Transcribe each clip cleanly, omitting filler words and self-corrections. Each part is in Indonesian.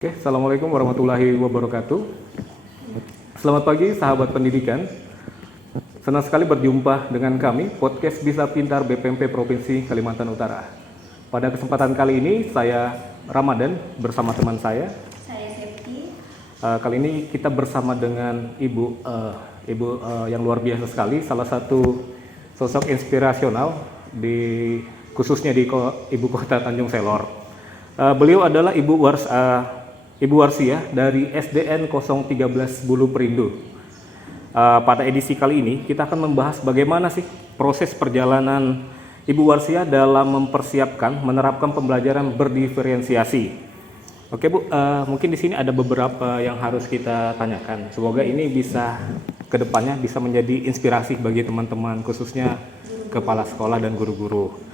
Oke, Assalamualaikum warahmatullahi wabarakatuh. Selamat pagi sahabat pendidikan. Senang sekali berjumpa dengan kami, Podcast Bisa Pintar BPMP Provinsi Kalimantan Utara. Pada kesempatan kali ini, saya Ramadan bersama teman saya. Saya Septi. Kali ini kita bersama dengan Ibu yang luar biasa sekali, salah satu sosok inspirasional khususnya di Ibu Kota Tanjung Selor. Beliau adalah Ibu Warsia dari SDN 013 Bulu Perindu. Pada edisi kali ini kita akan membahas bagaimana sih proses perjalanan Ibu Warsia dalam menerapkan pembelajaran berdiferensiasi. Oke Bu, mungkin di sini ada beberapa yang harus kita tanyakan. Semoga ini bisa kedepannya bisa menjadi inspirasi bagi teman-teman, khususnya kepala sekolah dan guru-guru.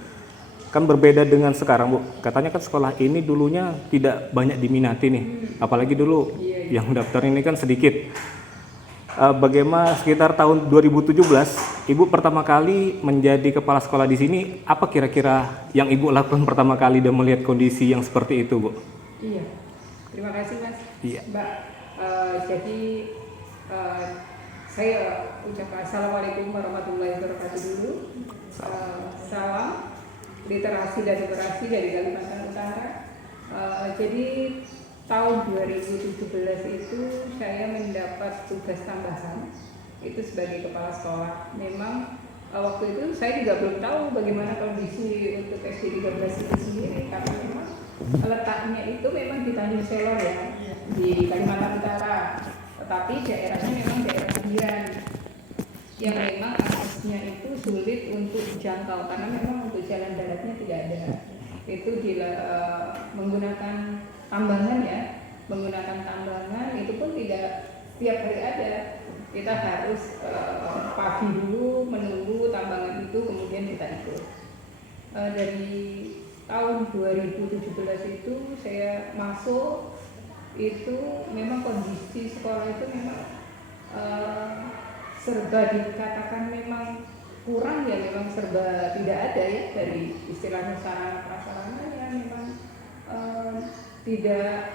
Kan berbeda dengan sekarang Bu, katanya kan sekolah ini dulunya tidak banyak diminati nih, apalagi dulu yang daftar ini kan sedikit. Bagaimana sekitar tahun 2017 Ibu pertama kali menjadi kepala sekolah di sini, apa kira-kira yang Ibu lakukan pertama kali dan melihat kondisi yang seperti itu Bu? Iya, terima kasih Mas. Iya. Mbak, jadi saya ucapkan Assalamualaikum warahmatullahi wabarakatuh dulu. Salam literasi dan literasi dari Kalimantan Utara. Jadi tahun 2017 itu saya mendapat tugas tambahan itu sebagai kepala sekolah. Memang waktu itu saya juga belum tahu bagaimana kondisi untuk SD 13 itu sendiri, karena memang letaknya itu memang di Tanjung Selor ya, di Kalimantan Utara. Tetapi daerahnya memang daerah pinggiran yang memang aksesnya itu sulit untuk dijangkau karena memang untuk jalan daratnya tidak ada. Itu menggunakan tambangan ya, menggunakan tambangan itu pun tidak setiap hari ada. Kita harus pagi dulu menunggu tambangan itu, kemudian kita ikut. Dari tahun 2017 itu saya masuk, itu memang kondisi sekolah itu memang serba dikatakan memang kurang ya, memang serba tidak ada ya, dari istilahnya sarana prasarananya memang tidak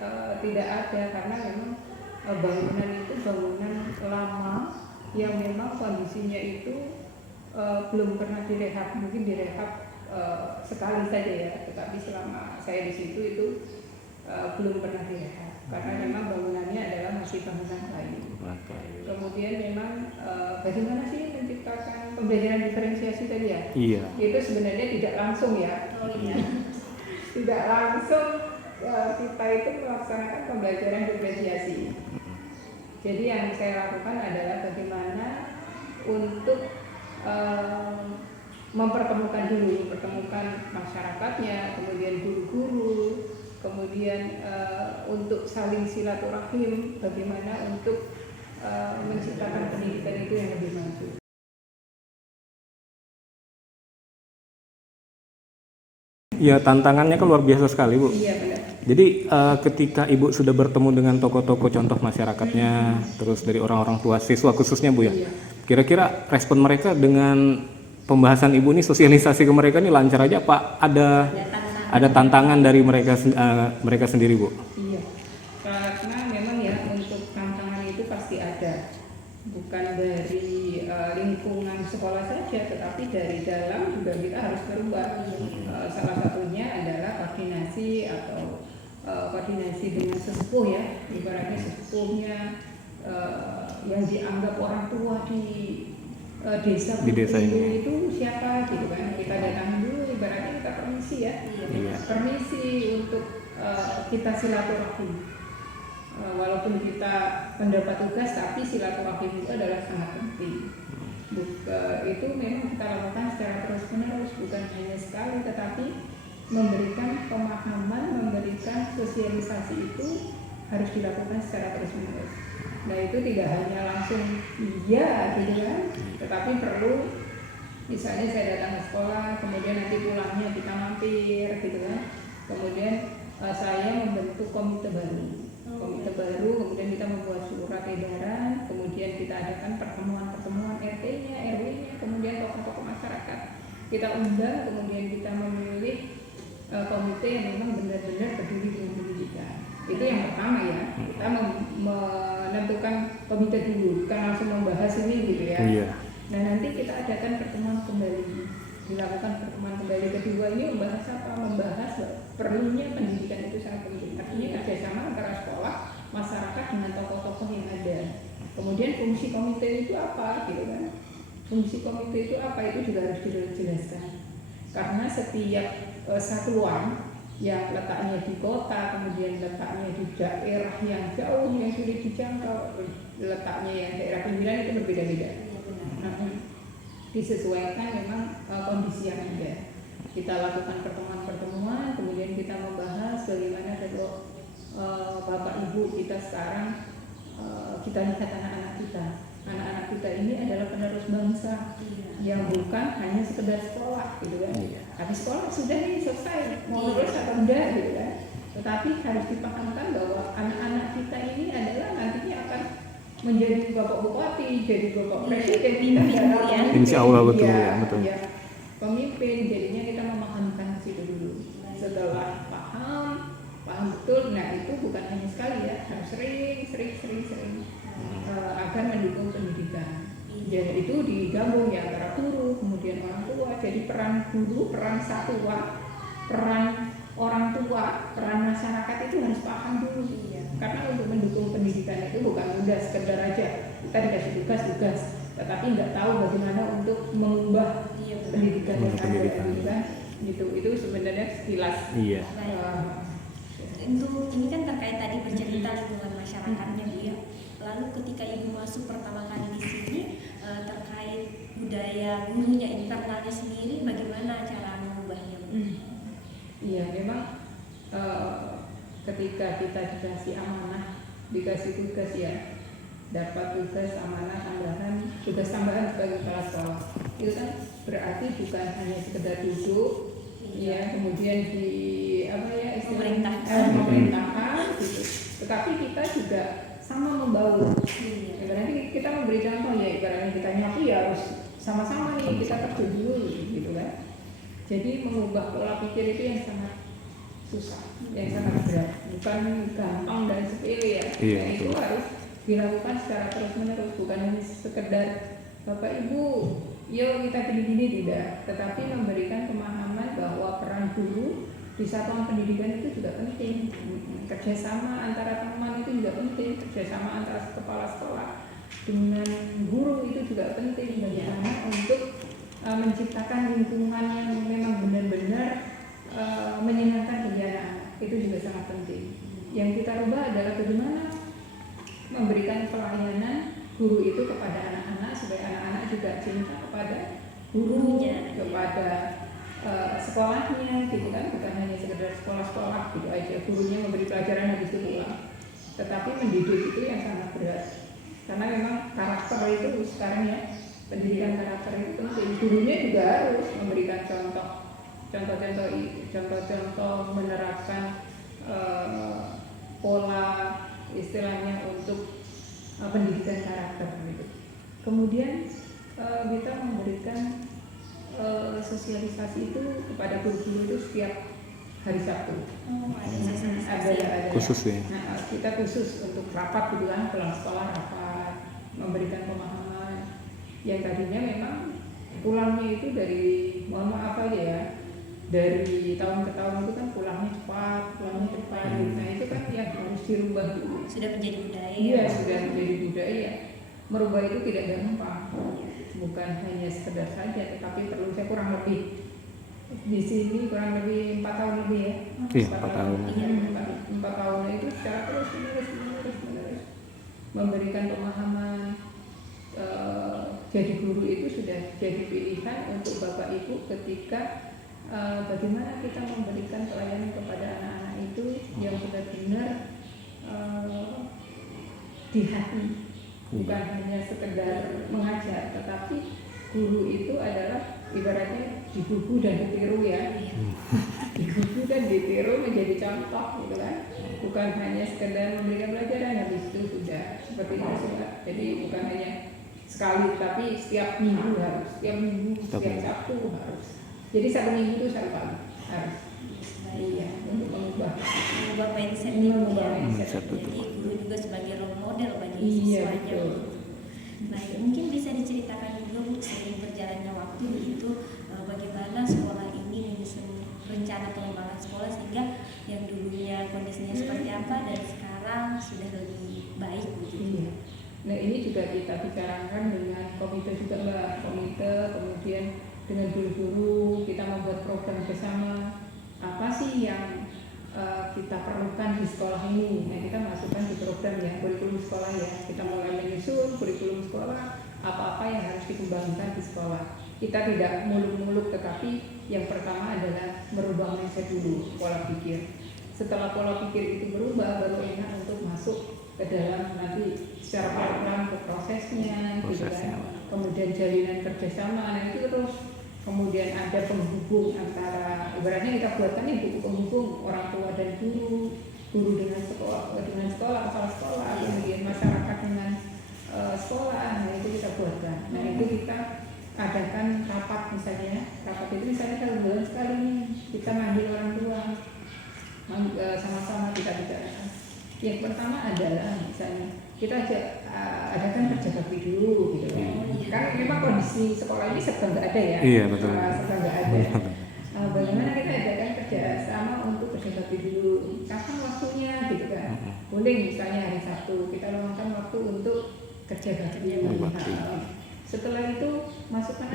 ada, karena memang bangunan itu bangunan lama yang memang kondisinya itu belum pernah direhab, mungkin direhab sekali saja ya, tetapi selama saya di situ itu belum pernah direhab karena memang bangunannya adalah masih bangunan kayu. Kemudian memang bagaimana sih menciptakan pembelajaran diferensiasi tadi ya? Iya. Itu sebenarnya tidak langsung ya. Oh iya. Tidak langsung kita itu melaksanakan pembelajaran diferensiasi. Jadi yang saya lakukan adalah bagaimana untuk mempertemukan masyarakatnya, kemudian guru-guru, kemudian untuk saling silaturahim, bagaimana untuk menciptakan pendidikan itu yang lebih maju. Ya, tantangannya kan luar biasa sekali Bu. Iya benar. Jadi ketika Ibu sudah bertemu dengan tokoh-tokoh contoh masyarakatnya, terus dari orang-orang tua siswa khususnya Bu ya, Iya. kira-kira respon mereka dengan pembahasan Ibu ini, sosialisasi ke mereka ini lancar aja Pak? Ada tantangan dari mereka sendiri Bu? Iya, karena memang ya untuk tantangan itu pasti ada, bukan dari lingkungan sekolah saja, tetapi dari dalam juga kita harus berubah. Salah satunya adalah koordinasi dengan sesepuh ya, ibaratnya sesepuhnya yang dianggap orang tua di desa ini itu siapa gitu kan, kita datang dulu, ibaratnya kita permisi ya, permisi untuk kita silaturahim. Walaupun kita mendapat tugas, tapi silaturahim itu adalah sangat penting. Itu memang kita lakukan secara terus-menerus, bukan hanya sekali, tetapi memberikan pemahaman, memberikan sosialisasi itu harus dilakukan secara terus-menerus. Nah itu tidak hanya langsung iya gitu kan, tetapi perlu misalnya saya datang ke sekolah, kemudian nanti pulangnya kita mampir gitu kan, kemudian saya membentuk komite baru, kemudian kita membuat surat edaran, kemudian kita adakan pertemuan RT-nya, RW-nya, kemudian tokoh-tokoh masyarakat kita undang, kemudian kita memilih komite yang memang benar-benar peduli dengan pendidikan. komite dulu, bukan langsung membahas ini gitu ya. Iya. Nah nanti kita adakan pertemuan kembali, dilakukan pertemuan kembali kedua ini membahas apa? Membahas perlunya pendidikan itu sangat penting. Artinya kerjasama antara sekolah, masyarakat dengan tokoh-tokoh yang ada. Kemudian fungsi komite itu apa gitu kan? Fungsi komite itu apa itu juga harus dijelaskan. Karena setiap satuan yang letaknya di kota, kemudian letaknya di daerah yang jauh, yang sulit dijangkau, letaknya yang daerah pinggiran itu berbeda-beda. Disesuaikan memang kondisi yang ada. Kita lakukan pertemuan-pertemuan, kemudian kita membahas bagaimana kalau Bapak Ibu kita sekarang kita lihat anak-anak kita. Anak-anak kita ini adalah penerus bangsa yang bukan hanya sekedar sekolah gitu kan. Tapi sekolah sudah nih selesai, mau lulus atau enggak gitu kan. Tetapi harus dipahamkan bahwa anak-anak kita ini adalah nantinya akan menjadi bapak bupati, jadi bapak presiden, Insya Allah betul ya, betul. Ya, pemimpin, jadinya kita memahamkan situ dulu. Setelah paham betul, nah itu bukan hanya sekali ya, harus sering agar mendukung pendidikan. Jadi itu digabung ya antara guru, kemudian orang tua. Jadi peran guru, peran satwa, peran orang tua, peran masyarakat itu harus paham dulu. Karena untuk mendukung pendidikan itu bukan mudah sekedar aja kita dikasih tugas, tetapi nggak tahu bagaimana untuk mengubah pendidikan yang ada. Itu sebenarnya sekilas. Iya. Untuk ini kan terkait tadi bercerita lingkungan masyarakatnya Bu ya. Lalu ketika Ibu masuk pertama kali di sini terkait budaya gurunya internalnya sendiri, bagaimana cara mengubahnya Bu? Iya, memang ketika kita dikasih amanah, dikasih tugas ya, dapat tugas amanah tambahan, tugas tambahan sebagai kepala sekolah, itu kan berarti bukan hanya sekedar duduk, ya kemudian di apa ya istilahnya pemerintahan gitu, tetapi kita juga sama membaur. Ibaratnya kita memberi contoh ya, ibaratnya kita nyapu ya harus sama-sama nih kita terjun dulu gitu kan. Jadi mengubah pola pikir itu yang sangat susah, yang sangat berat, bukan gampang dan sepele ya. Iya, Dan itu harus dilakukan secara terus-menerus, bukan hanya sekedar Bapak Ibu, yuk kita gini-gini, tidak, tetapi memberikan pemahaman bahwa peran guru di satuan pendidikan itu juga penting. Kerjasama antara teman itu juga penting, kerjasama antara kepala sekolah dengan guru itu juga penting bagaimana untuk menciptakan lingkungan yang memang benar-benar menyenangkan bagi anak-anak. Itu juga sangat penting. Yang kita rubah adalah bagaimana memberikan pelayanan guru itu kepada anak-anak supaya anak-anak juga cinta kepada gurunya, kepada sekolahnya gitu kan, bukan hanya sekedar sekolah-sekolah gitu aja, gurunya memberi pelajaran habis itu pulang, tetapi mendidik itu yang sangat berat. Karena memang karakter itu sekarang ya, pendidikan karakter itu penting. Gurunya juga harus memberikan contoh-contoh menerapkan pola istilahnya untuk pendidikan karakter gitu. Kemudian kita memberikan sosialisasi itu kepada guru-guru itu setiap hari Sabtu. Ada Khusus ya. Nah, kita khusus untuk rapat gitu kan, pulang sekolah rapat, memberikan pemahaman. Yang tadinya memang pulangnya itu dari, mohon maaf aja ya, dari tahun ke tahun itu kan pulangnya cepat. Nah itu kan yang harus dirubah dulu. Sudah menjadi budaya. Iya, sudah menjadi budaya. Merubah itu tidak gampang. Bukan hanya sekedar saja, tetapi perlu saya kurang lebih di sini kurang lebih 4 tahun lebih ya. Iya, 4 tahun. 4 tahun itu secara terus menerus memberikan pemahaman. Jadi guru itu sudah jadi pilihan untuk Bapak Ibu ketika bagaimana kita memberikan pelayanan kepada anak-anak itu yang benar-benar di hati. Bukan hanya sekedar mengajar, tetapi guru itu adalah ibaratnya digugu dan ditiru ya. Digugu dan ditiru menjadi contoh gitu kan. Bukan hanya sekedar memberikan pelajaran habis itu sudah seperti itu sudah. Jadi bukan hanya sekali, tapi setiap minggu harus, setiap Sabtu harus. Jadi 1 minggu itu 1 kali harus. Iya, untuk mengubah mindset mengubah ya. mindset. Jadi guru juga sebagai role model bagi Iya, siswanya. betul. Nah, mungkin bisa diceritakan juga Bu, seiring berjalannya waktu begitu bagaimana sekolah ini menyusun rencana pengembangan sekolah sehingga yang dulunya kondisinya seperti apa dan sekarang sudah lebih baik begitu. Iya. Nah, ini juga kita bicarakan dengan komite juga Mbak, komite, kemudian dengan guru-guru kita membuat program bersama. Apa sih yang kita perlukan di sekolah ini? Nah, kita masukkan di program ya, kurikulum sekolah ya. Kita mulai menyusun kurikulum sekolah, apa-apa yang harus dikembangkan di sekolah. Kita tidak muluk-muluk, tetapi yang pertama adalah merubah mindset dulu, pola pikir. Setelah pola pikir itu berubah, baru enak untuk masuk ke dalam nanti secara pelan-pelan ke prosesnya, gitu kan. Kemudian jalinan kerjasama, nah itu terus. Kemudian ada penghubung antara, ibaratnya kita buatkan nih buku penghubung orang tua dan guru, guru dengan sekolah, kepala sekolah, kemudian masyarakat dengan sekolah. Nah itu kita buatkan. Nah itu kita adakan rapat misalnya, rapat itu misalnya dalam bulan sekali nih kita manggil orang tua, sama-sama kita bicarakan. Yang pertama adalah misalnya kita adakan kerja bakti dulu gitu kan. Kan memang kondisi sekolah ini serba nggak ada ya. Iya, betul. Serba nggak ada. Bagaimana kita adakan kerja sama untuk kerja bakti dulu. Kapan waktunya gitu kan. Boleh misalnya hari Sabtu kita luangkan waktu untuk kerja bakti. Setelah itu masukkan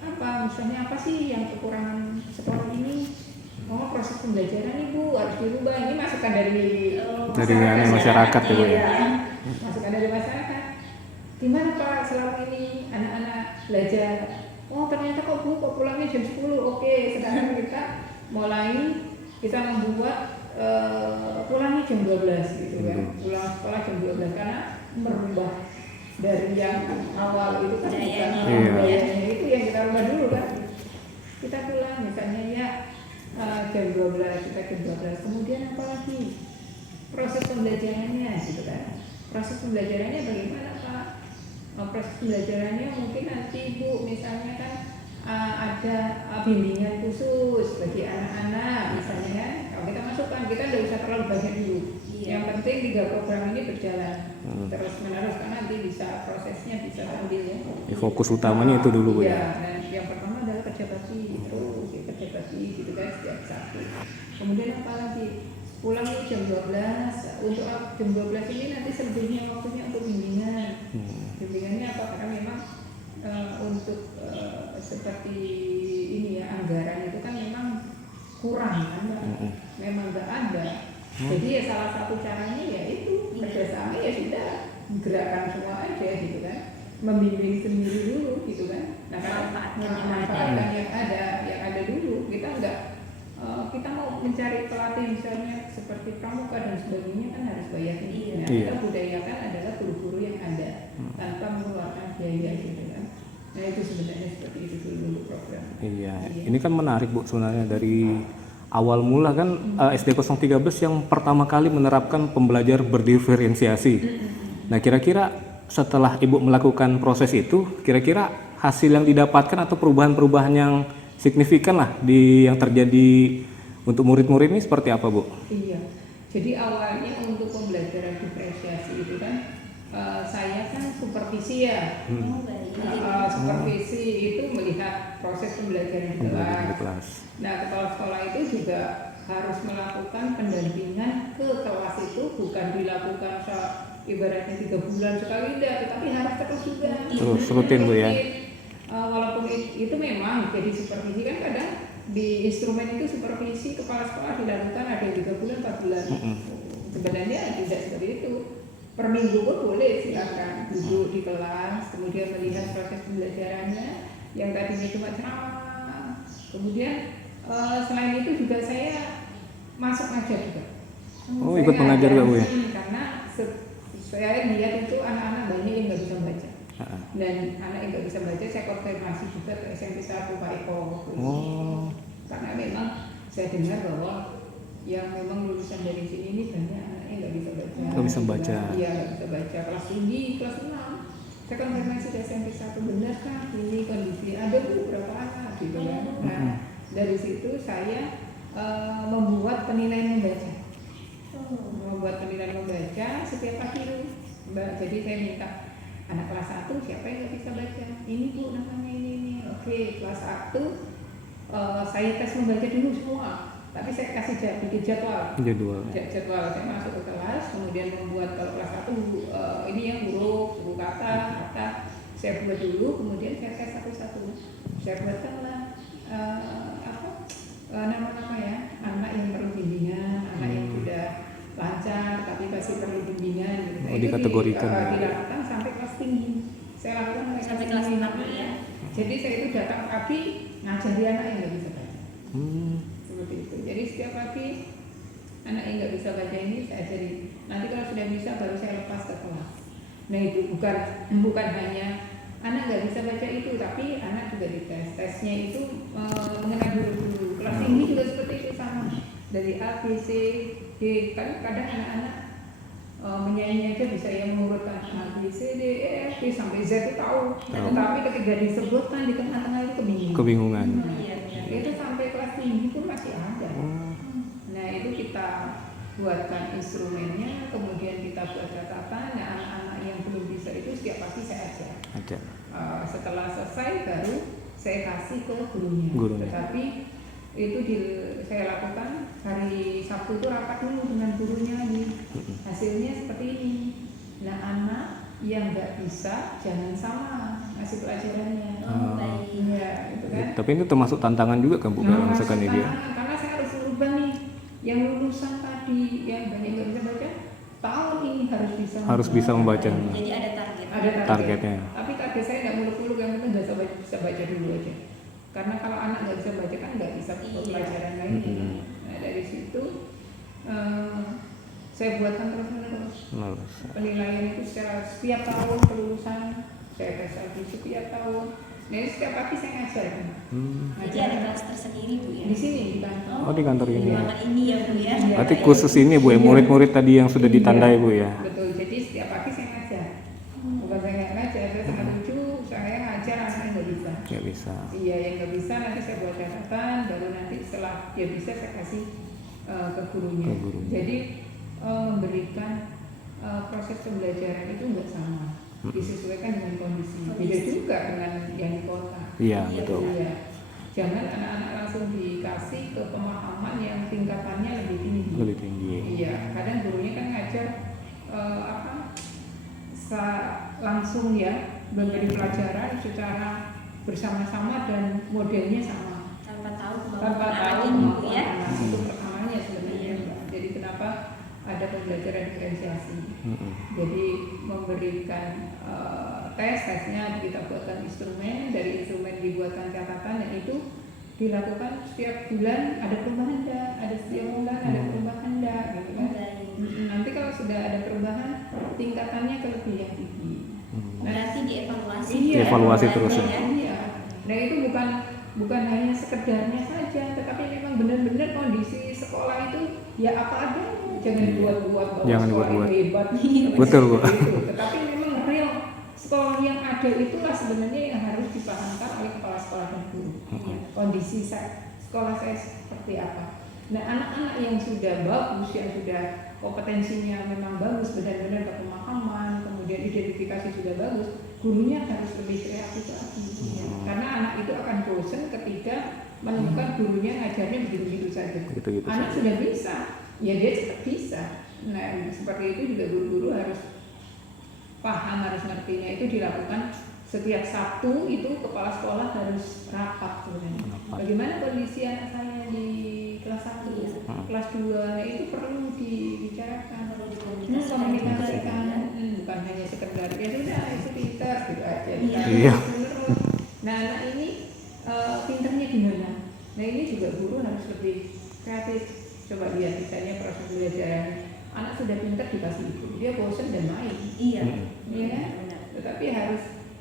apa misalnya apa sih yang kekurangan sekolah ini. Oh, proses pembelajaran Ibu harus dirubah. Ini masukan dari masyarakat ya. Masukan dari masyarakat. Gimana Pak selama ini anak-anak belajar? Oh, ternyata kok Bu kok pulangnya jam 10. Oke, sekarang kita mulai kita membuat pulangnya jam 12 gitu kan. Pulang sekolah jam 12 karena merubah dari yang awal itu kan budayanya itu yang kita rubah dulu kan. Kita pulang misalnya ya jam 12, kita jam 12. Kemudian apa lagi? Proses pembelajarannya gitu kan. Proses pembelajarannya bagaimana Pak? Proses pembelajarannya mungkin nanti Bu misalnya kan ada bimbingan khusus bagi anak-anak misalnya kan. Kalau kita masukkan, kita tidak usah terlalu banyak dulu. Yang penting 3 program ini berjalan terus menerus karena nanti bisa prosesnya bisa sambil ya. Fokus utamanya itu dulu Bu ya. Nah, yang pertama adalah kerja bakti terus kerja bakti gitu kan setiap Sabtu. Kemudian apa lagi? Pulang jam 12. Untuk jam 12 ini nanti selebihnya waktunya untuk bimbingan. Bimbingannya apa? Karena memang untuk seperti ini ya anggaran itu kan memang kurang kan, memang nggak ada. Jadi ya salah satu caranya ya itu kerjasama ya sudah gerakan semua aja gitu kan, membimbing sendiri dulu gitu kan. Nah manfaatkan yang ada dulu. Kita nggak kita mau mencari pelatih misalnya seperti pramuka dan sebagainya kan harus bayar nih. Nah kita budayakan adalah guru-guru yang ada tanpa mengeluarkan biaya gitu kan. Nah itu sebenarnya seperti itu dulu program. Iya, ini kan menarik Bu sebenarnya dari awal mula kan SD 013 yang pertama kali menerapkan pembelajar berdiferensiasi. Nah kira-kira setelah Ibu melakukan proses itu, kira-kira hasil yang didapatkan atau perubahan-perubahan yang signifikan lah yang terjadi untuk murid-murid ini seperti apa Bu? Iya, jadi awalnya untuk pembelajaran diferensiasi itu kan saya kan supervisi ya. Supervisi itu melihat proses pembelajaran di kelas. Nah, kepala sekolah itu juga harus melakukan pendampingan ke kelas itu, bukan dilakukan ibaratnya 3 bulan sekali tidak, tetapi harus terus juga. Terus rutin Bu ya. Walaupun itu memang jadi supervisi kan kadang di instrumen itu supervisi kepala sekolah dilakukan ada 3 bulan 4 bulan. Sebenarnya tidak seperti itu. Per minggu pun boleh silakan duduk di kelas, kemudian melihat proses pembelajarannya yang tadinya cuma ceramah. Kemudian selain itu juga saya masuk ngajar juga. Oh, ikut mengajar juga Bu ya? Karena saya lihat itu anak-anak banyak yang nggak bisa baca. Dan anak yang nggak bisa baca saya konfirmasi juga ke SMP 1 Pak Eko. Karena memang saya dengar bahwa yang memang lulusan dari sini ini banyak anak yang nggak bisa baca. Nggak bisa baca. Iya, nggak bisa baca. Kelas tinggi, kelas 6. Saya konfirmasi ke SMP 1 benar kan ini kondisi ada Bu berapa anak gitu kan. Nah dari situ saya membuat penilaian membaca. Oh. Membuat penilaian membaca setiap pagi itu, Mbak. Jadi saya minta anak kelas 1 siapa yang nggak bisa baca? Ini Bu namanya ini. Oke, kelas 1 saya tes membaca dulu semua. Tapi saya kasih bikin jadwal. Jadwal saya masuk ke kelas, kemudian membuat kalau kelas 1 ini yang huruf kata saya buat dulu, kemudian saya tes satu-satu. Saya buatkanlah nama-nama ya, anak yang perlu bimbingan, anak yang sudah lancar tapi masih perlu bimbingan gitu. Oh, dikategorikan. Dilakukan sampai kelas tinggi. Saya lakukan Sampai kelas 6 ya. Jadi saya itu datang pagi ngajari anak yang nggak bisa baca. Seperti itu. Jadi setiap pagi anak yang nggak bisa baca ini saya ajari. Nanti kalau sudah bisa baru saya lepas ke kelas. Nah itu bukan hanya anak nggak bisa baca itu, tapi anak juga dites. Tesnya itu mengenai huruf dulu. Kelas tinggi juga seperti itu sama. Dari A, B, C, D. Kan kadang anak-anak menyanyi aja bisa yang mengurutkan A, B, C, D, E, F, G sampai Z itu tahu. Tetapi ketika disebutkan di tengah-tengah itu kebingungan. Iya. Itu sampai kelas tinggi pun masih ada. Nah itu kita buatkan instrumennya, kemudian kita buat catatan. Nah anak-anak yang belum bisa itu setiap pagi saya ajar. Setelah selesai baru saya kasih ke gurunya. Tetapi itu saya lakukan hari Sabtu itu rapat dulu dengan gurunya lagi. Hasilnya seperti ini. Nah anak yang nggak bisa jangan sama ngasih pelajarannya. Baik. Iya, itu kan. Tapi itu termasuk tantangan juga kan Bu, kalau misalkan ini dia. Karena saya harus merubah nih yang lulusan tadi yang banyak nggak bisa baca, tahun ini harus bisa membaca. Jadi ada target. Ada targetnya. Tapi target saya nggak muluk-muluk, yang penting bisa baca dulu aja. Karena kalau anak nggak bisa baca kan nggak bisa pelajaran lainnya. Nah dari situ saya buatkan terus-menerus. Penilaian itu setiap tahun kelulusan saya tes lagi setiap tahun. Nah setiap pagi saya ngajar. Jadi ada kelas tersendiri Bu ya? Di sini di kantor. Oh di kantor ini. Ruangan ini ya Bu ya? Berarti khusus ini Bu ya, murid-murid tadi yang sudah ditandai Bu ya? Betul, jadi setiap pagi saya ngajar. Bukan saya nggak ngajar, saya sangat lucu, saya ngajar anak yang nggak bisa. Nggak bisa. Iya, yang nggak bisa nanti saya buat catatan, baru nanti setelah dia bisa saya kasih ke gurunya. Jadi memberikan proses pembelajaran itu nggak sama, disesuaikan dengan kondisi. Beda juga dengan yang di kota. Iya betul. Iya. Jangan anak-anak langsung dikasih ke pemahaman yang tingkatannya lebih tinggi. Iya, kadang gurunya kan ngajar langsung ya, memberi pelajaran secara bersama-sama dan modelnya sama. Tanpa tahu Tanpa tahu ini Bu ya? itu pertamanya sebenarnya Mbak. Jadi kenapa ada pembelajaran diferensiasi? Jadi memberikan tesnya kita buatkan instrumen, dari instrumen dibuatkan catatan, dan itu dilakukan setiap bulan ada perubahan enggak, ada setiap bulan ada perubahan enggak gitu kan. Nanti kalau sudah ada perubahan tingkatannya ke lebih yang tinggi. Berarti dievaluasi. Iya, evaluasi terus ya. Iya. Nah itu bukan hanya sekedarnya saja, tetapi memang benar-benar kondisi sekolah itu ya apa adanya, jangan buat-buat bahwa sekolah itu hebat. Betul Bu. Tetapi memang real sekolah yang ada itulah sebenarnya yang harus dipahamkan oleh kepala sekolah dan guru. Kondisi sekolah saya seperti apa. Nah anak-anak yang sudah bagus, yang sudah kompetensinya memang bagus, benar-benar pemahaman, kemudian identifikasi sudah bagus, gurunya harus lebih kreatif lagi. Karena anak itu akan bosan ketika menemukan gurunya ngajarnya begitu-begitu saja. Anak sudah bisa, ya dia cepat bisa. Nah seperti itu juga guru-guru harus paham, harus ngertinya. Itu dilakukan setiap Sabtu, itu kepala sekolah harus rapat sebenarnya. Bagaimana kondisi anak saya di kelas 1, kelas 2, nah itu perlu dibicarakan, perlu dikomunikasikan, bukan hanya sekedar ya sudah itu pintar gitu aja. Iya. Nah anak ini pintarnya gimana? Nah ini juga guru harus lebih kreatif. Coba lihat misalnya proses belajaran, anak sudah pintar dikasih itu, dia bosan dan main. Iya. Iya kan? Tetapi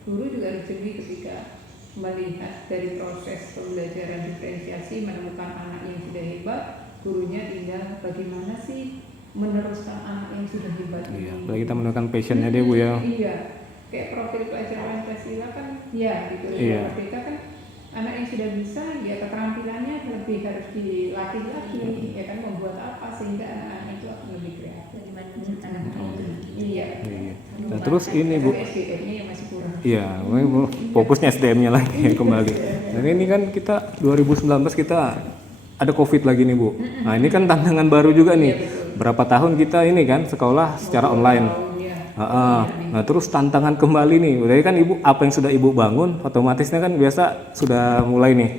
guru juga harus jeli ketika melihat dari proses pembelajaran diferensiasi, menemukan anak yang sudah hebat, gurunya tinggal bagaimana sih meneruskan anak yang sudah hebat ini. Iya, kita menemukan passionnya dia Bu ya. Iya, kayak profil pelajaran Pancasila kan, ya gitu. Iya. Merdeka kan anak yang sudah bisa ya keterampilannya lebih harus dilatih lagi, ya kan, membuat apa sehingga anak-anak itu akan lebih kreatif. Bagaimana menciptakan ide. Iya. Iya. Nah, terus ini Bu, Tapi SDM-nya yang masih kurang. iya, fokusnya SDM-nya lagi kembali. Dan ini kan kita 2019 kita ada COVID lagi nih Bu. Nah ini kan tantangan baru juga nih. Berapa tahun kita ini kan sekolah secara online. Nah terus tantangan kembali nih. Udah kan Ibu apa yang sudah Ibu bangun, otomatisnya kan biasa sudah mulai nih.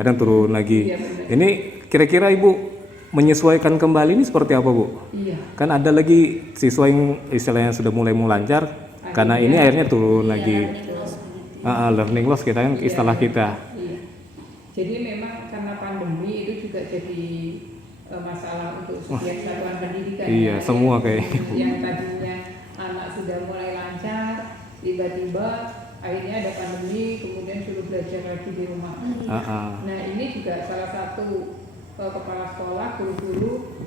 Kadang turun lagi. Ini kira-kira Ibu menyesuaikan kembali ini seperti apa Bu? Iya. Kan ada lagi siswa yang istilahnya sudah mulai lancar, karena ini akhirnya turun lagi. Learning loss kita kan istilah kita. Iya. Jadi memang karena pandemi itu juga jadi masalah untuk setiap satuan pendidikan. Iya, semua kayak yang tadinya anak sudah mulai lancar, tiba-tiba akhirnya ada pandemi, kemudian suruh belajar lagi di rumah. Nah ini juga salah satu kepala sekolah, guru-guru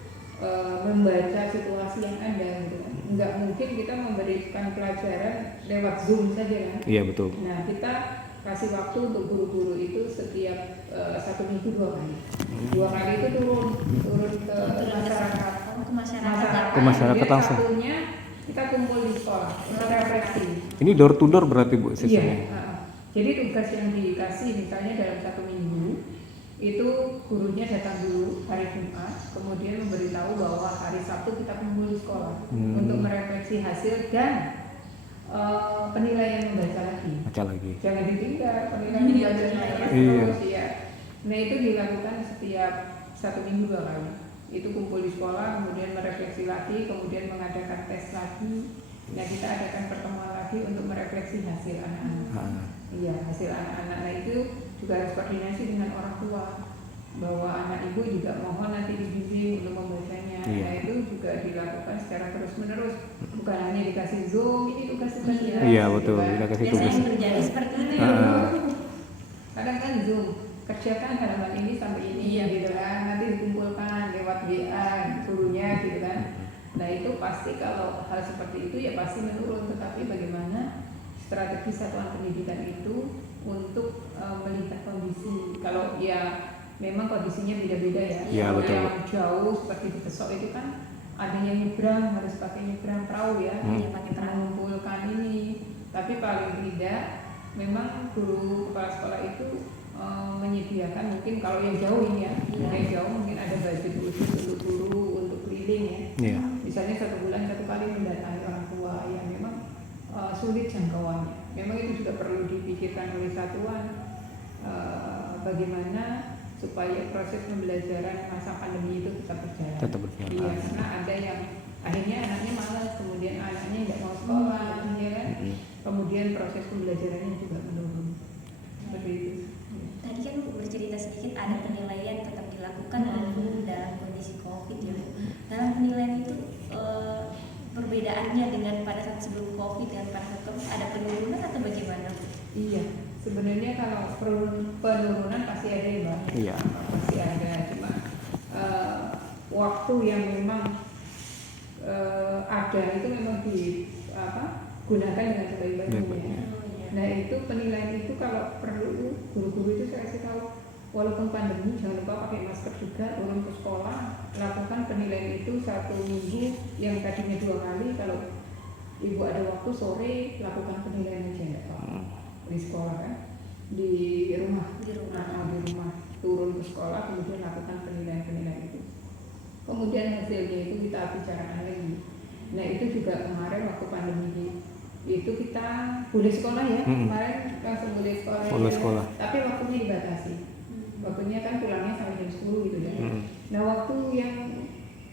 membaca situasi yang ada gitu kan. Nggak mungkin kita memberikan pelajaran lewat Zoom saja kan. Iya betul. Nah kita kasih waktu untuk guru-guru itu setiap 1 minggu 2 kali. 2 kali itu turun ke masyarakat. Ke masyarakat Kemudian langsung. satunya kita kumpul di sekolah, kita refleksi. Ini door to door berarti Bu Iya. sistemnya? Jadi tugas yang dikasih misalnya dalam 1 minggu itu gurunya datang dulu hari Jumat, kemudian memberitahu bahwa hari Sabtu kita kumpul di sekolah untuk merefleksi hasil dan penilaian membaca lagi. Baca lagi. Jangan ditinggal, penilaian membaca terus ya. Nah itu dilakukan setiap 1 minggu 2 kali. Itu kumpul di sekolah, kemudian merefleksi lagi, kemudian mengadakan tes lagi. Nah kita adakan pertemuan lagi untuk merefleksi hasil anak-anak. Iya, hasil anak-anak. Nah itu juga harus koordinasi dengan orang tua, bahwa anak ibu juga mohon nanti dibimbing untuk membacanya. Nah itu juga dilakukan secara terus-menerus, bukan hanya dikasih Zoom, ini tugas-tugas ya. Iya betul, kita kasih tugas. Biasanya terjadi seperti itu ya. Kadang kan Zoom, kerjakan halaman ini sampai ini gitu kan, nanti dikumpulkan lewat WA gurunya gitu kan. Nah itu pasti kalau hal seperti itu ya pasti menurun, tetapi bagaimana strategi satuan pendidikan itu untuk melihat kondisi. Kalau ya memang kondisinya beda-beda ya. Iya betul. Yang jauh seperti di Besok itu kan ada yang nyebrang, harus pakai nyebrang perahu ya, pakai mengumpulkan ini. Tapi paling tidak memang guru kepala sekolah itu menyediakan mungkin kalau yang jauh ini ya, yang jauh mungkin ada budget khusus untuk guru untuk keliling ya. Misalnya 1 bulan 1 kali mendatangi orang tua yang memang sulit jangkauannya. Memang itu juga perlu dipikirkan oleh satuan bagaimana supaya proses pembelajaran masa pandemi itu tetap berjalan. Iya, karena ada yang akhirnya anaknya malas, kemudian anaknya tidak mau sekolah, ya kan? Kemudian proses pembelajarannya juga menurun. Seperti itu. Tadi kan Bu bercerita sedikit ada penilaian tetap dilakukan walaupun dalam kondisi COVID ya Bu. Dalam penilaian itu perbedaannya dengan pada saat sebelum COVID dan pada saat COVID ada penurunan atau bagaimana Bu? Iya, sebenarnya kalau penurunan pasti ada ya Mbak. Iya. Pasti ada, cuma waktu yang memang ada itu memang digunakan dengan sebaik-baiknya. Nah itu penilaian itu kalau perlu guru-guru itu saya kasih tahu, walaupun pandemi jangan lupa pakai masker juga, turun ke sekolah, lakukan penilaian itu 1 minggu yang tadinya 2 kali, kalau ibu ada waktu sore lakukan penilaian aja nggak apa-apa di sekolah kan, di rumah turun ke sekolah kemudian lakukan penilaian itu, kemudian hasilnya itu kita bicarakan lagi. Nah itu juga kemarin waktu pandemi itu kita boleh sekolah ya, kemarin langsung boleh sekolah. Tapi waktunya dibatasi. Waktunya kan pulangnya sampai jam 10 gitu ya. Nah waktu yang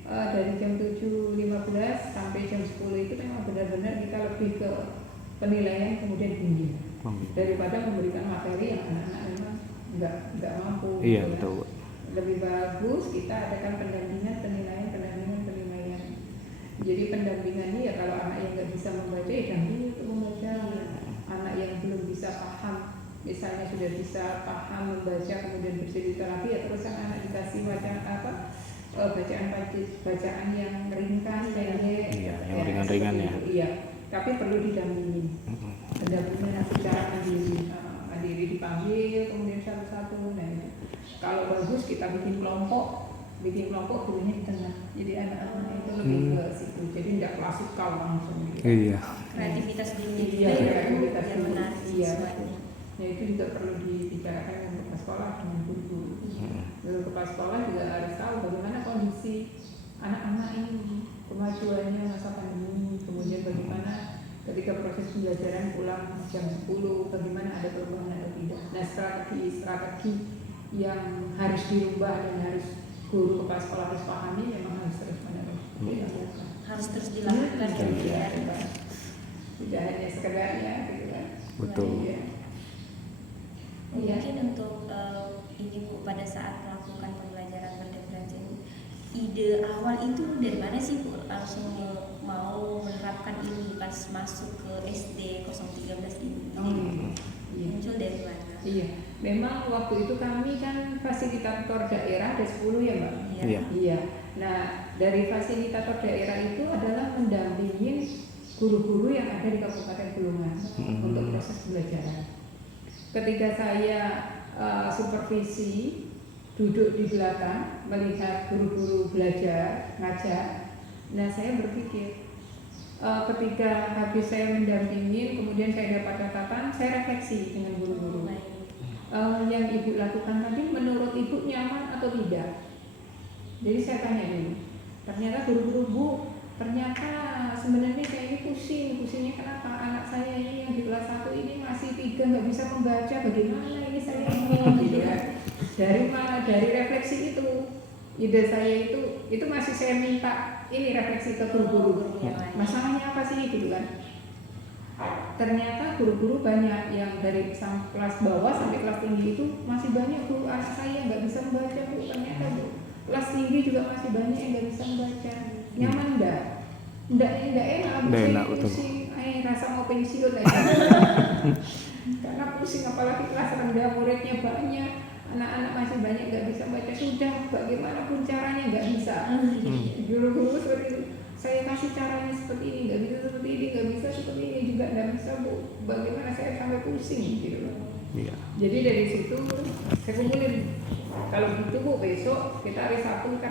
dari jam 7.15 sampai jam 10 itu memang benar-benar kita lebih ke penilaian kemudian bimbing daripada memberikan materi yang anak-anak memang nggak mampu. Iya gitu, betul. Lebih bagus kita adakan pendampingan, penilaian. Jadi pendampingannya ya kalau anak yang nggak bisa membaca ya dampingi untuk membaca. Anak yang belum bisa paham, misalnya sudah bisa paham membaca kemudian bercerita lagi ya terus anak dikasih bacaan yang ringkas, pendek. Iya, yang ringan-ringan ya. Iya, tapi perlu didampingi. Pendampingan secara mandiri. sendiri dipanggil, kemudian satu-satu. Nah itu. Kalau bagus kita bikin kelompok gurunya di tengah. Jadi anak-anak itu lebih ke situ. Jadi tidak klasikal langsung. Gitu. Iya. Kreativitas gurunya juga Iya, ya, kreativitas biar guru. menarik Iya. siswanya. Nah itu juga perlu dibicarakan dengan kepala sekolah dengan guru. Guru kepala sekolah juga harus tahu bagaimana kondisi anak-anak ini, kemajuannya masa pandemi, kemudian bagaimana ketika proses pembelajaran pulang jam 10, bagaimana ada perubahan atau tidak. Nah strategi yang harus dirubah dan harus guru kepala sekolah harus pahami memang harus terus menerus. Harus terus dilakukan ya. Tidak hanya sekedarnya gitu kan. Betul. Iya. Mungkin untuk ini Bu, pada saat melakukan pembelajaran berdifferensi, ide awal itu dari mana sih Bu? Langsung mau menerapkan ini pas masuk ke SD 013 ini? Iya. Muncul dari mana? Iya, memang waktu itu kami kan fasilitator daerah ada 10 ya Mbak? Iya. Iya. Nah, dari fasilitator daerah itu adalah mendampingin guru-guru yang ada di Kabupaten Bulungan untuk proses pembelajaran. Ketika saya supervisi, duduk di belakang melihat guru-guru belajar, ngajar, nah saya berpikir ketika habis saya mendampingin, kemudian saya dapat catatan, saya refleksi dengan guru-guru. Yang ibu lakukan tadi menurut ibu nyaman atau tidak? Jadi saya tanya dulu. Ternyata guru-guru, Bu, ternyata sebenarnya saya ini pusingnya kenapa anak saya ini yang di kelas 1 ini masih 3 nggak bisa membaca, bagaimana ini saya ini gitu ya. Dari mana? Dari refleksi itu. Ide saya itu masih saya minta ini refleksi ke guru-guru. Masalahnya apa sih gitu kan? Ternyata guru-guru banyak yang dari kelas bawah sampai kelas tinggi itu masih banyak Bu, anak saya nggak bisa membaca Bu, ternyata Bu. Kelas tinggi juga masih banyak yang nggak bisa membaca. Nyaman enggak? Enggak enak, Enak, pusing, rasa mau pensiun aja. Karena pusing apalagi kelas rendah muridnya banyak, anak-anak masih banyak nggak bisa baca, sudah bagaimanapun caranya nggak bisa. Guru-guru seperti itu, saya kasih caranya seperti ini, nggak bisa seperti ini, nggak bisa seperti ini juga nggak bisa Bu. Bagaimana saya sampai pusing gitu loh. Iya. Jadi dari situ saya kumpulin. Kalau gitu Bu, besok kita hari Sabtu kita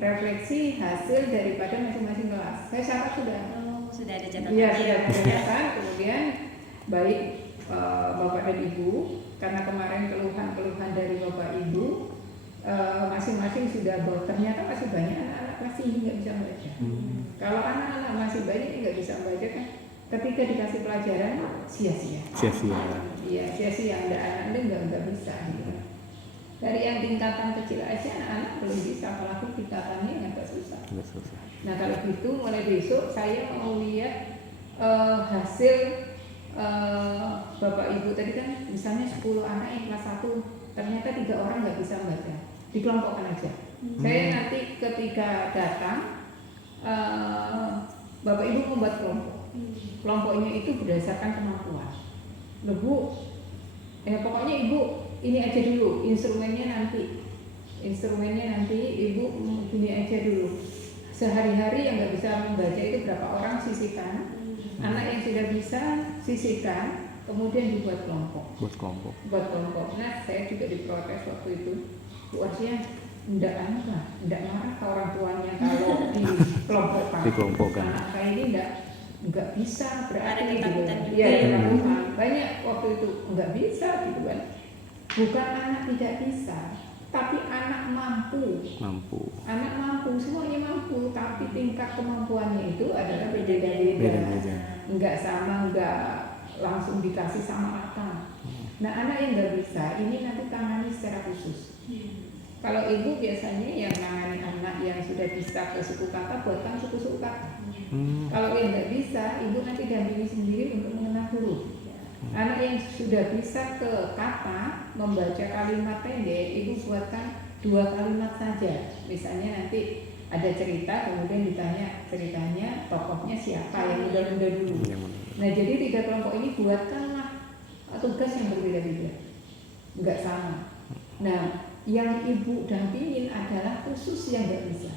refleksi hasil daripada masing-masing kelas. Saya catat sudah. Sudah ada catatan. Iya, sudah ada catatan. Kemudian baik Bapak dan Ibu, karena kemarin keluhan dari Bapak Ibu masing-masing sudah bahwa ternyata masih banyak anak-anak kelas tinggi nggak bisa membaca. Kalau anak-anak masih banyak yang nggak bisa membaca kan, ketika dikasih pelajaran sia-sia. Iya, sia-sia. Anak-anak nggak bisa. Gitu. Dari yang tingkatan kecil aja anak-anak belum bisa, apalagi tingkatannya yang agak susah. Nah kalau gitu mulai besok saya mau lihat hasil Bapak Ibu tadi kan misalnya 10 anak yang kelas 1 ternyata 3 orang nggak bisa membaca, dikelompokkan aja. Saya nanti ketika datang Bapak Ibu membuat kelompok. Kelompoknya itu berdasarkan kemampuan. Loh Bu, pokoknya Ibu ini aja dulu, instrumennya nanti Ibu gini aja dulu. Sehari-hari yang nggak bisa membaca itu berapa orang sisihkan, anak yang sudah bisa sisihkan, kemudian dibuat kelompok. Buat kelompok. Nah saya juga diprotes waktu itu, Bu Arsya, enggak marah ke orang tuanya kalau dikelompokkan. Nah, kayak ini enggak bisa berarti gitu. Iya, ketakutan. Banyak waktu itu enggak bisa gitu kan. Bukan anak tidak bisa, tapi anak mampu. Anak mampu, semuanya mampu, tapi tingkat kemampuannya itu adalah beda-beda. Enggak sama, enggak langsung dikasih sama rata. Nah, anak yang enggak bisa, ini nanti tangani secara khusus. Kalau ibu biasanya yang nangani anak yang sudah bisa ke suku kata, buatkan suku-suku kata. Kalau yang enggak bisa, ibu nanti dampingi sendiri untuk mengenal huruf. Anak yang sudah bisa ke kata, membaca kalimat pendek, ibu buatkan 2 kalimat saja. Misalnya nanti ada cerita, kemudian ditanya ceritanya, tokohnya siapa, yang muda-muda dulu. Nah jadi 3 kelompok ini buatkanlah tugas yang berbeda-beda, nggak sama. Nah yang ibu dampingin adalah khusus yang nggak bisa.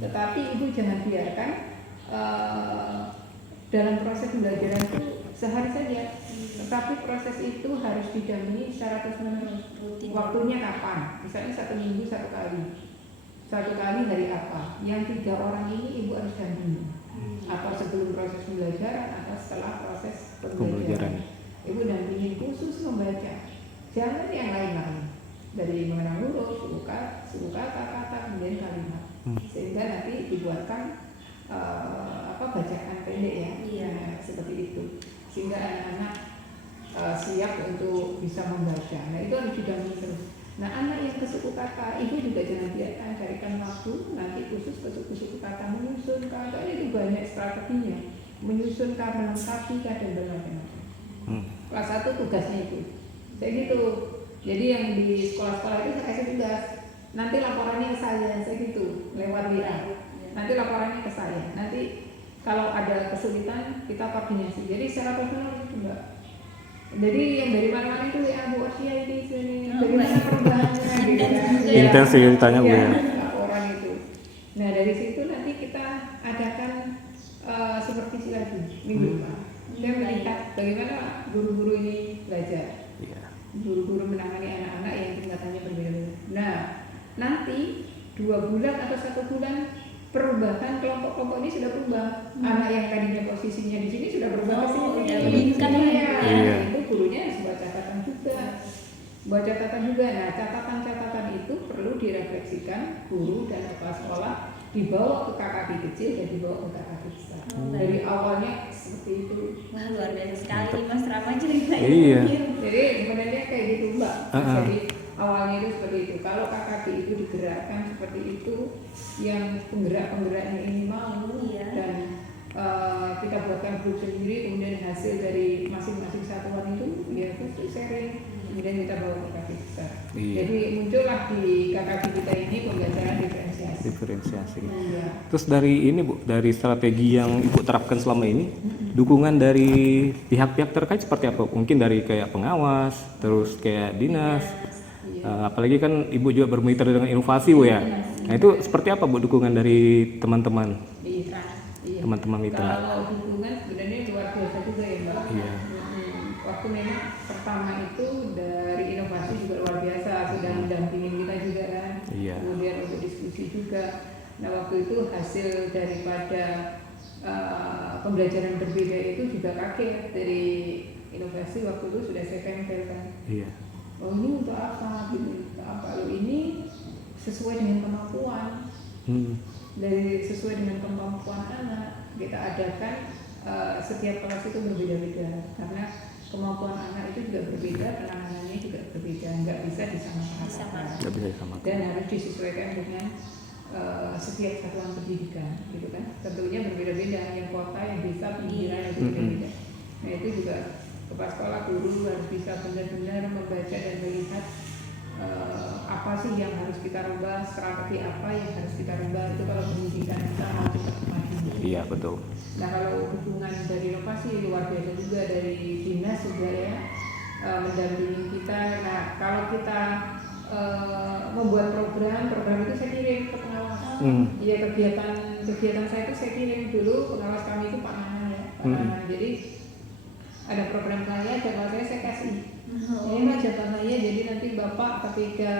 Tetapi ibu jangan biarkan dalam proses pembelajaran itu sehari saja. Tetapi proses itu harus didampingi secara terus-menerus. Rutin. Waktunya kapan? Misalnya 1 minggu 1 kali. 1 kali hari apa? Yang 3 orang ini ibu harus dampingi. Atau sebelum proses pembelajaran atau setelah proses pembelajaran. Ibu dampingin khusus membaca. Jangan yang lain-lain. Dari mengenal huruf, suku kata, kemudian kalimat. Sehingga nanti dibuatkan bacaan pendek ya. Iya. Nah, seperti itu. Sehingga anak-anak siap untuk bisa membaca. Nah, itu harus didampingi terus. Nah, anak yang ke suku kata, ibu juga jangan biarkan, carikan waktu nanti khusus ke suku kata, menyusun kata, itu banyak strateginya. Menyusun kata, melengkapi kata, dan bermacam-macam. Kelas 1 tugasnya itu. Kayak gitu. Jadi yang di sekolah-sekolah itu saya kasih tugas. Nanti laporannya ke saya gitu, lewat WA. Nanti laporannya ke saya. Nanti kalau ada kesulitan kita koordinasi. Jadi secara personal itu enggak. Jadi yang dari mana-mana itu ya Bu Orsia ini sini. Dari mana perubahannya gitu kan. Intens sih ditanya Bu ya. Laporan itu. Nah, dari situ nanti kita adakan supervisi lagi minggu depan. Saya melihat bagaimana guru-guru ini belajar. Guru-guru menangani anak-anak yang tingkatannya berbeda-beda. Nah, nanti 2 bulan atau 1 bulan perubahan kelompok-kelompok ini sudah berubah. Anak yang tadinya posisinya di sini sudah berubah ke sini. Iya. Itu gurunya harus buat catatan juga. Buat catatan juga. Nah, catatan-catatan itu perlu direfleksikan guru dan kepala sekolah, dibawa ke KKB kecil dan dibawa ke KKB besar. Dari awalnya seperti itu. Wah, luar biasa sekali nih Mas Rama cerita. Iya. Jadi sebenarnya kayak gitu Mbak. Jadi awalnya itu seperti itu. Kalau KKB itu digerakkan seperti itu, yang penggerak-penggeraknya ini mau dan kita buatkan grup sendiri, kemudian hasil dari masing-masing satuan itu ya terus sharing, kemudian kita bawa ke KKB besar. Jadi muncullah di KKB kita ini pembelajaran diferensiasi. Iya. Terus dari ini Bu, dari strategi yang Ibu terapkan selama ini, dukungan dari pihak-pihak terkait seperti apa? Mungkin dari kayak pengawas, terus kayak dinas. Apalagi kan Ibu juga bermitra dengan inovasi Bu ya. Nah, itu seperti apa Bu dukungan dari teman-teman? Iya. Teman-teman mitra. Kalau dukungan sebenarnya luar biasa juga ya Mbak. Iya. Waktu memang pertama itu dari inovasi juga luar biasa, sudah mendampingin kita juga kan. Iya. Kemudian untuk diskusi juga. Nah, waktu itu hasil daripada pembelajaran berbeda itu juga kaget. Dari inovasi waktu itu sudah saya tempelkan. Iya. Oh, ini untuk apa? Gitu. Kalau ini sesuai dengan kemampuan. Dari sesuai dengan kemampuan anak, kita adakan setiap kelas itu berbeda-beda karena kemampuan anak itu juga berbeda, penanganannya juga berbeda, nggak bisa disamakan dan harus disesuaikan dengan setiap satuan pendidikan, gitu kan? Tentunya berbeda-beda, yang kota, yang desa, pinggiran itu berbeda. Nah, itu juga kepala sekolah, guru harus bisa benar-benar membaca dan melihat apa sih yang harus kita rubah, strategi apa yang harus kita rubah, itu kalau pendidikan kita mau cepat maju. Iya, betul. Nah, kalau dukungan dari inovasi luar biasa juga dari dinas juga ya, mendampingi kita. Nah, kalau kita membuat program itu saya kirim ke pengawas. Iya, kegiatan saya itu saya kirim dulu, pengawas kami itu Pak Nanan ya. Jadi ada program saya, jadwal saya kasih. Ini mah jadwal saya, jadi nanti Bapak ketika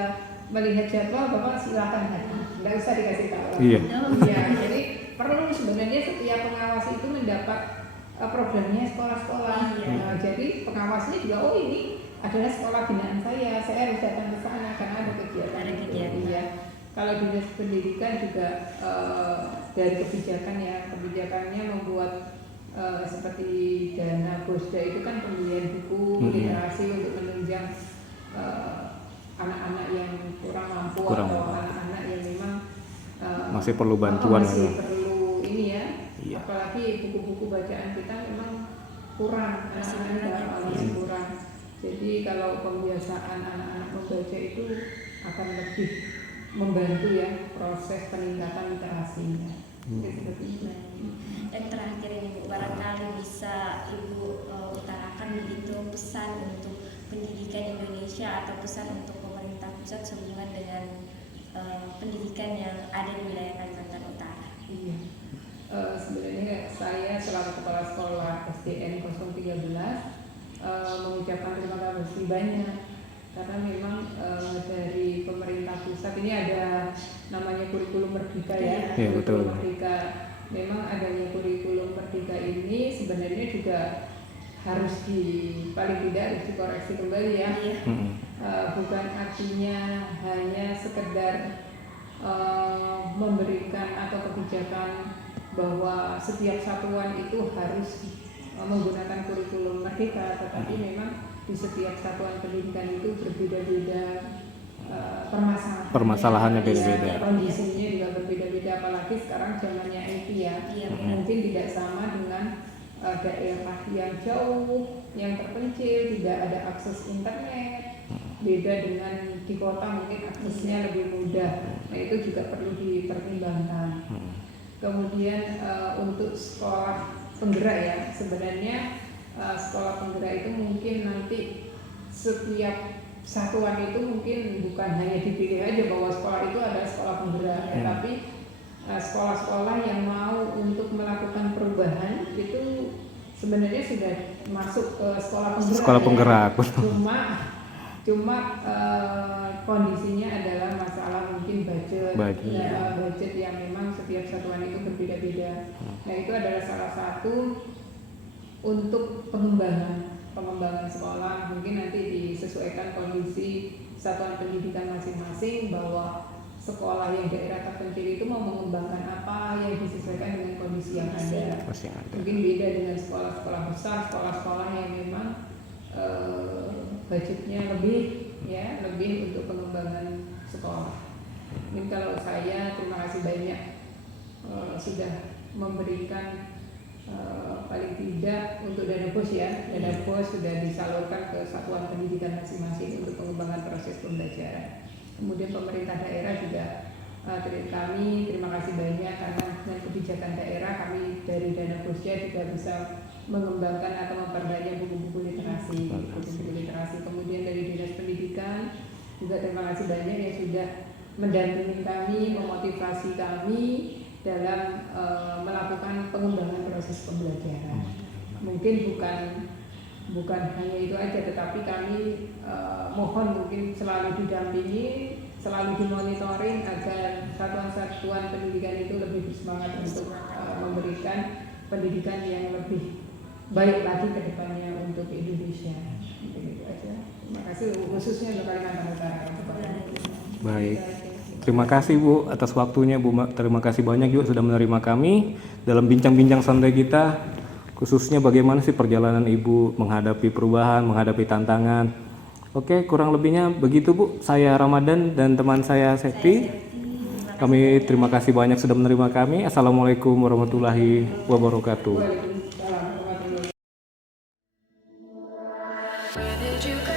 melihat jadwal Bapak silakan datang, nggak usah dikasih tahu. Iya. Ya, jadi perlu sebenarnya setiap pengawas itu mendapat programnya sekolah-sekolah. Nah, jadi pengawasnya juga, oh ini adalah sekolah binaan saya harus datang ke sana karena ada kegiatan. Iya. Kalau dinas pendidikan juga dari kebijakannya membuat seperti dana BOSDA itu kan pembelian buku literasi untuk menunjang anak-anak yang kurang mampu atau anak-anak yang memang masih perlu bantuan masih perlu ini ya. Iya. Apalagi buku-buku bacaan kita memang kurang, masih kurang. Jadi kalau pembiasaan anak-anak membaca itu akan lebih membantu ya proses peningkatan literasinya. Seperti itu. Dan terakhir ini Bu, barangkali bisa Ibu utarakan begitu pesan untuk pendidikan Indonesia atau pesan untuk pemerintah pusat sehubungan dengan pendidikan yang ada di wilayah Kalimantan Utara. Iya. Sebenarnya saya saya selaku Kepala Sekolah SDN 013 mengucapkan terima kasih banyak karena memang dari pemerintah pusat ini ada namanya kurikulum merdeka ya. Iya, betul. Kurikulum merdeka. Memang adanya kurikulum merdeka ini sebenarnya juga harus paling tidak harus dikoreksi kembali ya. Bukan artinya hanya sekedar memberikan atau kebijakan bahwa setiap satuan itu harus menggunakan kurikulum merdeka, tetapi memang di setiap satuan pendidikan itu berbeda-beda Permasalahannya beda-beda. kondisinya juga berbeda-beda, apalagi sekarang zamannya IT ya. Mungkin tidak sama dengan daerah yang jauh, yang terpencil, tidak ada akses internet. Beda dengan di kota mungkin aksesnya lebih mudah. Nah itu juga perlu dipertimbangkan. Kemudian untuk sekolah penggerak ya, sebenarnya sekolah penggerak itu mungkin nanti setiap satuan itu mungkin bukan hanya dipilih aja bahwa sekolah itu adalah sekolah penggerak, tapi sekolah-sekolah yang mau untuk melakukan perubahan itu sebenarnya sudah masuk ke sekolah penggerak. Sekolah penggerak. Ya. Cuma kondisinya adalah masalah mungkin budget yang memang setiap satuan itu berbeda-beda. Nah itu adalah salah satu untuk pengembangan sekolah, mungkin nanti disesuaikan kondisi satuan pendidikan masing-masing bahwa sekolah yang daerah terpencil itu mau mengembangkan apa yang disesuaikan dengan kondisi yang ada. Mungkin beda dengan sekolah-sekolah besar, sekolah-sekolah yang memang budgetnya lebih untuk pengembangan sekolah. Mungkin kalau saya terima kasih banyak sudah memberikan paling tidak untuk dana BOS ya, dana BOS sudah disalurkan ke satuan pendidikan masing-masing untuk pengembangan proses pembelajaran. Kemudian pemerintah daerah juga kami terima kasih banyak karena dengan kebijakan daerah kami dari dana BOS-nya juga bisa mengembangkan atau memperbanyak buku-buku literasi. Kemudian dari dinas pendidikan juga terima kasih banyak yang sudah mendampingi kami, memotivasi kami dalam melakukan pengembangan proses pembelajaran. Mungkin bukan hanya itu aja, tetapi kami mohon mungkin selalu didampingi, selalu dimonitoring agar satuan-satuan pendidikan itu lebih bersemangat untuk memberikan pendidikan yang lebih baik lagi ke depannya untuk Indonesia. Mungkin itu aja. Terima kasih khususnya untuk Kalimantan Utara. Baik. Terima kasih Bu atas waktunya Bu. Terima kasih banyak juga sudah menerima kami dalam bincang-bincang santai kita, khususnya bagaimana sih perjalanan Ibu menghadapi perubahan, menghadapi tantangan. Oke, kurang lebihnya begitu Bu. Saya Ramadan dan teman saya Septi. Kami terima kasih banyak sudah menerima kami. Assalamualaikum warahmatullahi wabarakatuh. Waalaikumsalam warahmatullahi wabarakatuh.